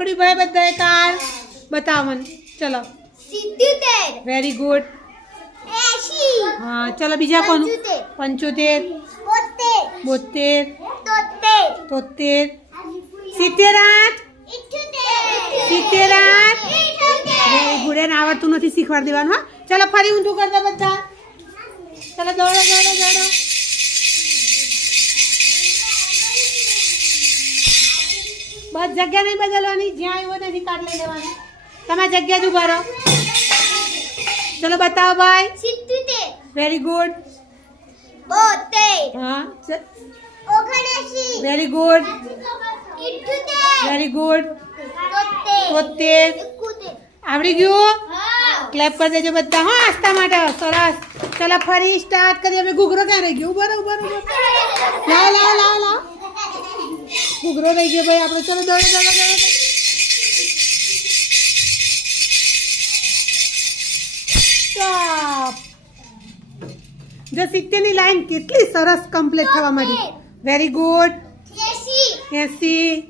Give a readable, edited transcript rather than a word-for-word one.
પકડી ભાઈ બધાએ કાર બતાવો મને ચલો 77 વેરી ગુડ 80 હા ચલો બીજા કોનું 75 72 73 78 વેરી ગુડ એને આવડતું નથી શીખવાડી દેવાનું હા ચલો ફરી ઊંધું કરતા બધા ચલો દોડો દોડો દોડો બસ જગ્યા નહીં બદલવાની જ્યાં આવ્યો ત્યાંથી કાર્ડ લઈ લેવાનું તમારી જગ્યા જ ઉભા રહો ચલો બતાવો ભાઈ 77 વેરી ગુડ 72 હા 79 વેરી ગુડ 78 વેરી ગુડ 73 73 આવડી ગયું ક્લેપ કરી દેજો બધા હા આસ્તા માટે સરસ ચલો ફરી સ્ટાર્ટ કરીએ હવે ઘૂઘરો ક્યાં રહી ગયો ઉભો રહો લાવ લાવ લાવ લાવ ઘૂઘરો રહી ગયો ભાઈ આપણે ચલો દોડો દોડો દોડો સ્ટોપ જો 70 ની લાઈન કેટલી સરસ કમ્પ્લીટ થવા માંડી વેરી ગુડ 80 80